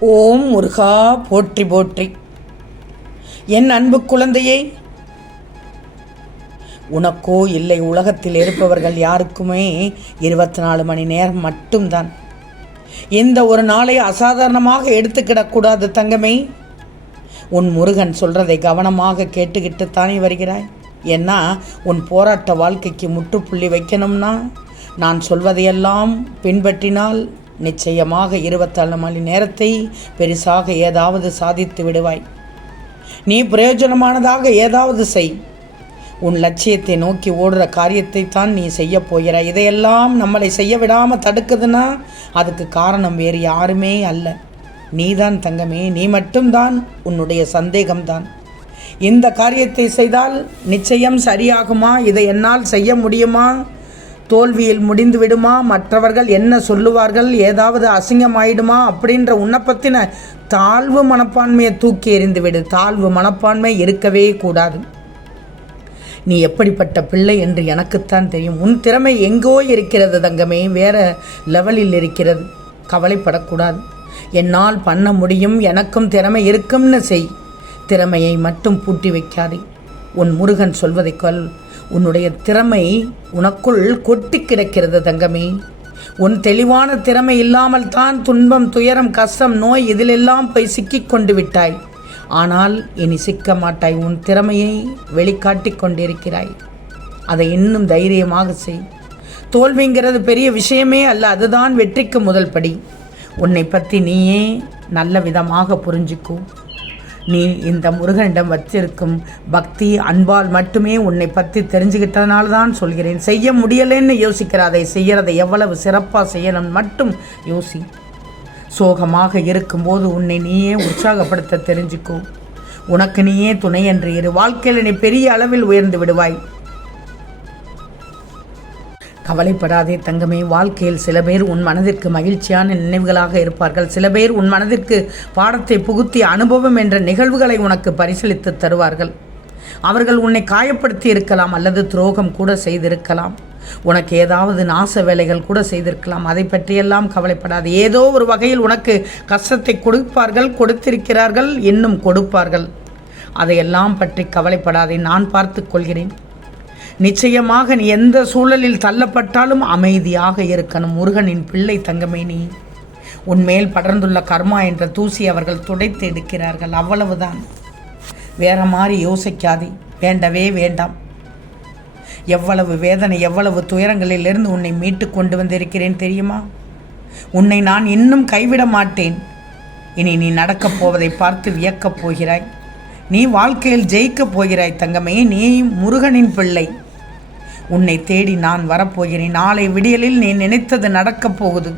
ஓம் முருகா போற்றி போற்றி. என் அன்பு குழந்தையே உனக்கோ இல்லை உலகத்தில் இருப்பவர்கள் யாருக்குமே இருபத்தி நாலு மணி நேரம் மட்டும்தான். இந்த ஒரு நாளை அசாதாரணமாக எடுத்துக்கிடக்கூடாது தங்கமே. உன் முருகன் சொல்கிறதை கவனமாக கேட்டுக்கிட்டு தானே வருகிறாய்? ஏன்னா உன் போராட்ட வாழ்க்கைக்கு முற்றுப்புள்ளி வைக்கணும்னா? நான் சொல்வதையெல்லாம் பின்பற்றினால் நிச்சயமாக இருபத்தாலு மணி நேரத்தை பெரிசாக ஏதாவது சாதித்து விடுவாய். நீ பிரயோஜனமானதாக ஏதாவது செய். உன் லட்சியத்தை நோக்கி ஓடுற காரியத்தை தான் நீ செய்ய போகிறாய். இதையெல்லாம் நம்மளை செய்ய விடாமல் தடுக்குதுன்னா அதுக்கு காரணம் வேறு யாருமே அல்ல. நீதான் தங்கமே நீ மட்டும்தான் உன்னுடைய சந்தேகம்தான். இந்த காரியத்தை செய்தால் நிச்சயம் சரியாகுமா? இதை என்னால் செய்ய முடியுமா? தோல்வியில் முடிந்து விடுமா? மற்றவர்கள் என்ன சொல்லுவார்கள்? ஏதாவது அசிங்கமாயிடுமா? அப்படின்ற உண்ணப்பத்தின தாழ்வு மனப்பான்மையை தூக்கி எறிந்துவிடு தாழ்வு மனப்பான்மை இருக்கவே கூடாது. நீ எப்படிப்பட்ட பிள்ளை என்று எனக்குத்தான் தெரியும். உன் திறமை எங்கோ இருக்கிறது தங்கமே. வேற லெவலில் இருக்கிறது. கவலைப்படக்கூடாது. என்னால் பண்ண முடியும். எனக்கும் திறமை இருக்கும்னு செய். திறமையை மட்டும் பூட்டி வைக்காதே. உன் முருகன் சொல்வதை கொல் உன்னுடைய திறமை உனக்குள் கொட்டி கிடக்கிறது தங்கமே. உன் தெளிவான திறமை இல்லாமல் தான் துன்பம் துயரம் கஷ்டம் நோய் இதிலெல்லாம் போய் சிக்கிக் கொண்டு விட்டாய். ஆனால் இனி சிக்க மாட்டாய். உன் திறமையை வெளிக்காட்டி கொண்டிருக்கிறாய். அதை இன்னும் தைரியமாக செய். தோல்விங்கிறது பெரிய விஷயமே அல்ல அதுதான் வெற்றிக்கு முதல் படி. உன்னை பற்றி நீயே நல்ல விதமாக புரிஞ்சுக்கும் நீ இந்த முருகனிடம் வச்சிருக்கும் பக்தி அன்பால் மட்டுமே உன்னை பற்றி தெரிஞ்சுக்கிட்டதுனால தான் சொல்கிறேன். செய்ய முடியலைன்னு யோசிக்கிற அதை எவ்வளவு சிறப்பாக செய்யணும் மட்டும் யோசி. சோகமாக இருக்கும்போது உன்னை நீயே உற்சாகப்படுத்த தெரிஞ்சுக்கோ. உனக்கு நீயே துணை என்று இரு. வாழ்க்கையில் நீ பெரிய அளவில் உயர்ந்து விடுவாய். கவலைப்படாதே தங்கமே வாழ்க்கையில் சில பேர் உன் மனதிற்கு மகிழ்ச்சியான நினைவுகளாக இருப்பார்கள். சில பேர் உன் மனதிற்கு பாடத்தை புகுத்தி அனுபவம் என்ற நிகழ்வுகளை உனக்கு பரிசீலித்து தருவார்கள். அவர்கள் உன்னை காயப்படுத்தி இருக்கலாம் அல்லது துரோகம் கூட செய்திருக்கலாம். உனக்கு ஏதாவது நாச வேலைகள் கூட செய்திருக்கலாம். அதை பற்றியெல்லாம் கவலைப்படாது. ஏதோ ஒரு வகையில் உனக்கு கஷ்டத்தை கொடுப்பார்கள் கொடுத்திருக்கிறார்கள் இன்னும் கொடுப்பார்கள். அதையெல்லாம் பற்றி கவலைப்படாதே. நான் பார்த்து கொள்கிறேன். நிச்சயமாக நீ எந்த சூழலில் தள்ளப்பட்டாலும் அமைதியாக இருக்கணும். முருகனின் பிள்ளை தங்கமே நீ உன்மேல் படர்ந்துள்ள கர்மா என்ற தூசி அவர்கள் துடைத்து எடுக்கிறார்கள். அவ்வளவுதான். வேற மாதிரி யோசிக்காதே. வேண்டவே வேண்டாம். எவ்வளவு வேதனை எவ்வளவு துயரங்களிலிருந்து உன்னை மீட்டு கொண்டு வந்திருக்கிறேன் தெரியுமா? உன்னை நான் இன்னும் கைவிட மாட்டேன். இனி நீ நடக்கப் போவதை பார்த்து வியக்கப் போகிறாய். நீ வாழ்க்கையில் ஜெயிக்கப் போகிறாய் தங்கமே. நீ முருகனின் பிள்ளை. உன்னை தேடி நான் வரப்போகிறேன். நாளை விடியலில் நீ நினைத்தது நடக்கப் போகுது.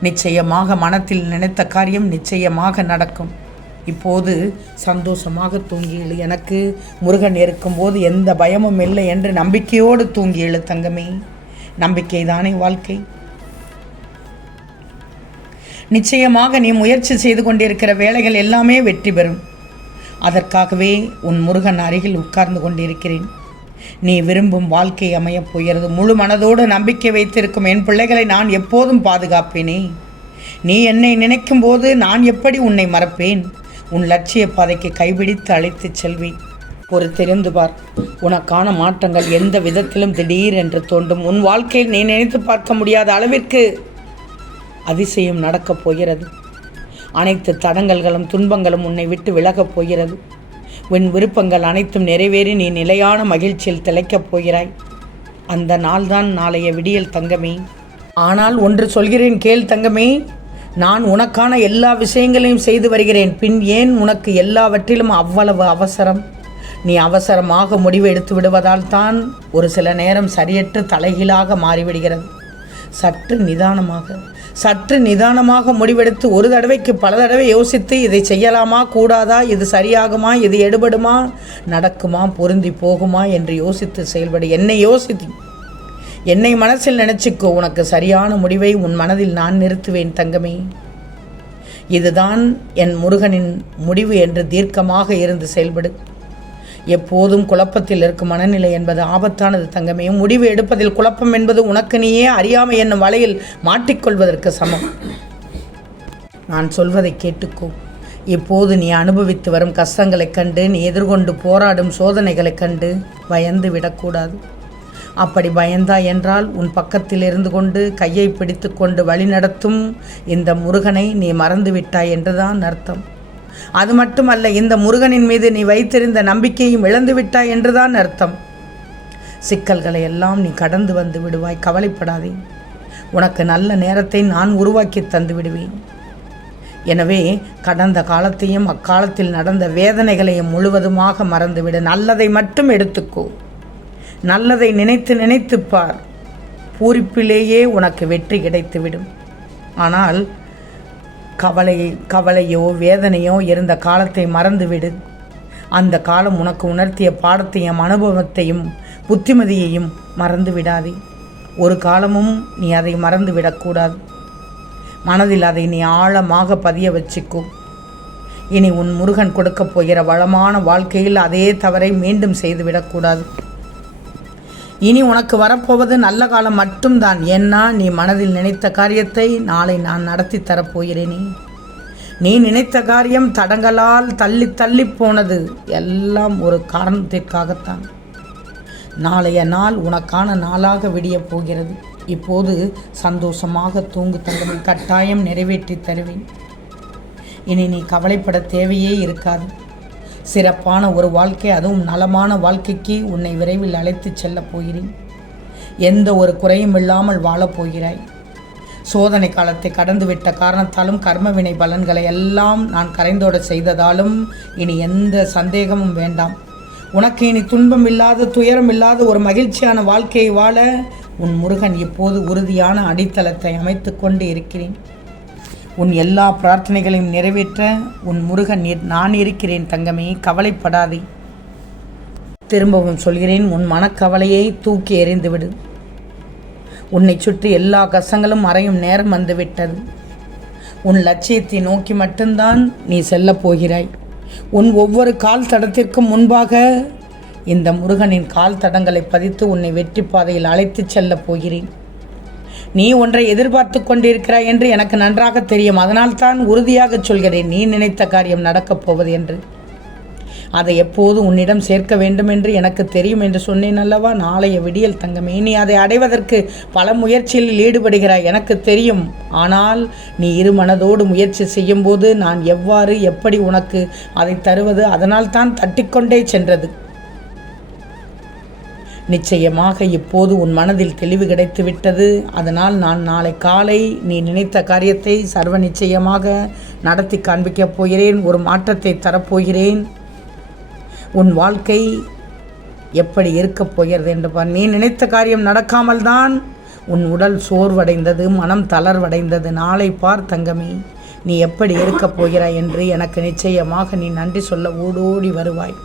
நிச்சயமாக மனத்தில் நினைத்த காரியம் நிச்சயமாக நடக்கும். இப்போது சந்தோஷமாக தூங்கியழு எனக்கு முருகன் இருக்கும்போது எந்த பயமும் இல்லை என்று நம்பிக்கையோடு தூங்கியழு தங்கமே. நம்பிக்கை தானே வாழ்க்கை. நிச்சயமாக நீ முயற்சி செய்து கொண்டிருக்கிற வேலைகள் எல்லாமே வெற்றி பெறும். அதற்காகவே உன் முருகன் அருகில் உட்கார்ந்து கொண்டிருக்கிறேன். நீ விரும்பும் வாழ்க்கை அமையப் போகிறது முழு மனதோடு நம்பிக்கை வைத்திருக்கும் என் பிள்ளைகளை நான் எப்போதும் பாதுகாப்பேனே. நீ என்னை நினைக்கும் போது நான் எப்படி உன்னை மறப்பேன்? உன் லட்சிய பாதைக்கு கைபிடித்து அழைத்துச் செல்வேன். ஒரு தெரிந்து பார் உனக்கான மாற்றங்கள் எந்த விதத்திலும் திடீர் என்று தோன்றும். உன் வாழ்க்கையில் நீ நினைத்து பார்க்க முடியாத அளவிற்கு அதிசயம் நடக்கப் போகிறது. அனைத்து தடங்கல்களும் துன்பங்களும் உன்னை விட்டு விலகப் போகிறது. உன் விருப்பங்கள் அனைத்தும் நிறைவேறி நீ நிலையான மகிழ்ச்சியில் திளைக்கப் போகிறாய். அந்த நாள்தான் நாளைய விடியல் தங்கமே. ஆனால் ஒன்று சொல்கிறேன் கேள் தங்கமே நான் உனக்கான எல்லா விஷயங்களையும் செய்து வருகிறேன். பின் ஏன் உனக்கு எல்லாவற்றிலும் அவ்வளவு அவசரம்? நீ அவசரமாக முடிவு எடுத்து விடுவதால் தான் ஒரு சில நேரம் சரியற்று தலைகீழாக மாறிவிடுகிறது. சற்று நிதானமாக சற்று நிதானமாக முடிவெடுத்து ஒரு தடவைக்கு பல தடவை யோசித்து இதை செய்யலாமா? கூடாதா? இது சரியாகுமா? இது எடுபடுமா? நடக்குமா? பொருந்தி போகுமா? என்று யோசித்து செயல்படு. என்னை யோசித்து என்னை மனசில் நினச்சிக்கோ. உனக்கு சரியான முடிவை உன் மனதில் நான் நிறுத்துவேன் தங்கமே. இதுதான் என் முருகனின் முடிவு என்று தீர்க்கமாக இருந்து செயல்படு. எப்போதும் குழப்பத்தில் இருக்கும் மனநிலை என்பது ஆபத்தானது தங்கமே. முடிவு எடுப்பதில் குழப்பம் என்பது உனக்கு நீயே அறியாமை என்னும் வலையில் மாட்டிக்கொள்வதற்கு சமம். நான் சொல்வதை கேட்டுக்கோ. இப்போது நீ அனுபவித்து வரும் கஷ்டங்களைக் கண்டு நீ எதிர்கொண்டு போராடும் சோதனைகளைக் கண்டு பயந்து விடக்கூடாது. அப்படி பயந்தா என்றால் உன் பக்கத்தில் இருந்து கொண்டு கையை பிடித்து கொண்டு வழிநடத்தும் இந்த முருகனை நீ மறந்து விட்டாய் என்றுதான் அர்த்தம். அது மட்டுமல்ல இந்த முருகனின் மீது நீ வைத்திருந்த நம்பிக்கையும் இழந்து விட்டாய் என்றுதான் அர்த்தம். சிக்கல்களை எல்லாம் நீ கடந்து வந்து விடுவாய் கவலைப்படாதே. உனக்கு நல்ல நேரத்தை நான் உருவாக்கி தந்து விடுவேன். எனவே கடந்த காலத்தையும் அக்காலத்தில் நடந்த வேதனைகளையும் முழுவதுமாக மறந்துவிடு. நல்லதை மட்டும் எடுத்துக்கோ. நல்லதை நினைத்து நினைத்துப்பார் பூரிப்பிலேயே உனக்கு வெற்றி கிடைத்துவிடும். ஆனால் கவலை கவலையோ வேதனையோ இருந்த காலத்தை மறந்துவிடு. அந்த காலம் உனக்கு உணர்த்திய பாடத்தையும் அனுபவத்தையும் புத்திமதியையும் மறந்து விடாதே ஒரு காலமும் நீ அதை மறந்து விடக்கூடாது மனதில் அதை நீ ஆழமாக பதிய வச்சுக்கோ. இனி உன் முருகன் கொடுக்கப் போகிற வளமான வாழ்க்கையில் அதே தவறை மீண்டும் செய்துவிடக்கூடாது. இனி உனக்கு வரப்போவது நல்ல காலம் மட்டும்தான். ஏன்னா நீ மனதில் நினைத்த காரியத்தை நாளை நான் நடத்தி தரப்போகிறேனே. நீ நினைத்த காரியம் தடங்களால் தள்ளி தள்ளி போனது எல்லாம் ஒரு காரணத்திற்காகத்தான். நாளைய நாள் உனக்கான நாளாக விடியப் போகிறது. இப்போது சந்தோஷமாக தூங்கு தங்கமை கட்டாயம் நிறைவேற்றி தருவேன். இனி நீ கவலைப்பட தேவையே இருக்காது. சிறப்பான ஒரு வாழ்க்கை அதுவும் நலமான வாழ்க்கைக்கு உன்னை விரைவில் அழைத்துச் செல்லப் போகிறேன். எந்த ஒரு குறையும் இல்லாமல் வாழப்போகிறாய் சோதனை காலத்தை கடந்துவிட்ட காரணத்தாலும் கர்மவினை பலன்களை எல்லாம் நான் கரைந்தோட செய்ததாலும் இனி எந்த சந்தேகமும் வேண்டாம். உனக்கு இனி துன்பம் இல்லாத துயரம் இல்லாத ஒரு மகிழ்ச்சியான வாழ்க்கையை வாழ உன் முருகன் இப்போது உறுதியான அடித்தளத்தை அமைத்து கொண்டு இருக்கிறேன். உன் எல்லா பிரார்த்தனைகளையும் நிறைவேற்ற உன் முருகன் நான் இருக்கிறேன் தங்கமே கவலைப்படாதே. திரும்பவும் சொல்கிறேன் உன் மனக்கவலையை தூக்கி எறிந்துவிடு உன்னை சுற்றி எல்லா கசங்களும் மறையும் நேரம் வந்துவிட்டது. உன் லட்சியத்தை நோக்கி மட்டும்தான் நீ செல்லப் போகிறாய். உன் ஒவ்வொரு கால் தடத்திற்கும் முன்பாக இந்த முருகனின் கால் தடங்களை பதித்து உன்னை வெற்றி பாதையில் அழைத்துச் செல்லப் போகிறேன். நீ ஒன்றை எதிர்பார்த்து கொண்டிருக்கிறாய் என்று எனக்கு நன்றாக தெரியும். அதனால்தான் உறுதியாக சொல்கிறேன். நீ நினைத்த காரியம் நடக்கப் போவது என்று. அதை எப்போது உன்னிடம் சேர்க்க வேண்டும் என்று எனக்கு தெரியும் என்று சொன்னேன் அல்லவா? நாளைய விடியல் தங்கமே நீ அதை அடைவதற்கு பல முயற்சியில் ஈடுபடுகிறாய் எனக்கு தெரியும். ஆனால் நீ இரு மனதோடு முயற்சி செய்யும்போது நான் எவ்வாறு எப்படி உனக்கு அதை தருவது? அதனால் தான் தட்டிக்கொண்டே சென்றது. நிச்சயமாக இப்போது உன் மனதில் தெளிவு கிடைத்து விட்டது அதனால் நான் நாளை காலை நீ நினைத்த காரியத்தை சர்வ நிச்சயமாக நடத்தி காண்பிக்கப் போகிறேன். ஒரு மாற்றத்தை தரப்போகிறேன். உன் வாழ்க்கை எப்படி இருக்கப் போகிறது என்று பார். நீ நினைத்த காரியம் நடக்காமல் தான் உன் உடல் சோர்வடைந்தது மனம் தளர்வடைந்தது. நாளை பார் தங்கமே நீ எப்படி இருக்கப் போகிறாய் என்று எனக்கு நிச்சயமாக நீ நன்றி சொல்ல ஓடோடி வருவாய்.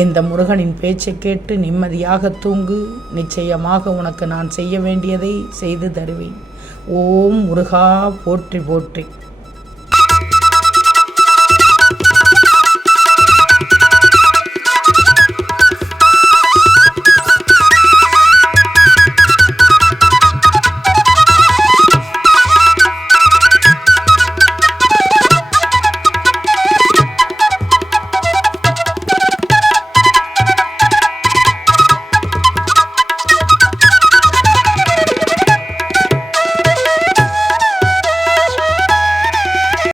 இந்த முருகனின் பேச்சை கேட்டு நிம்மதியாக தூங்கு. நிச்சயமாக உனக்கு நான் செய்ய வேண்டியதை செய்து தருவேன். ஓம் முருகா போற்றி போற்றி.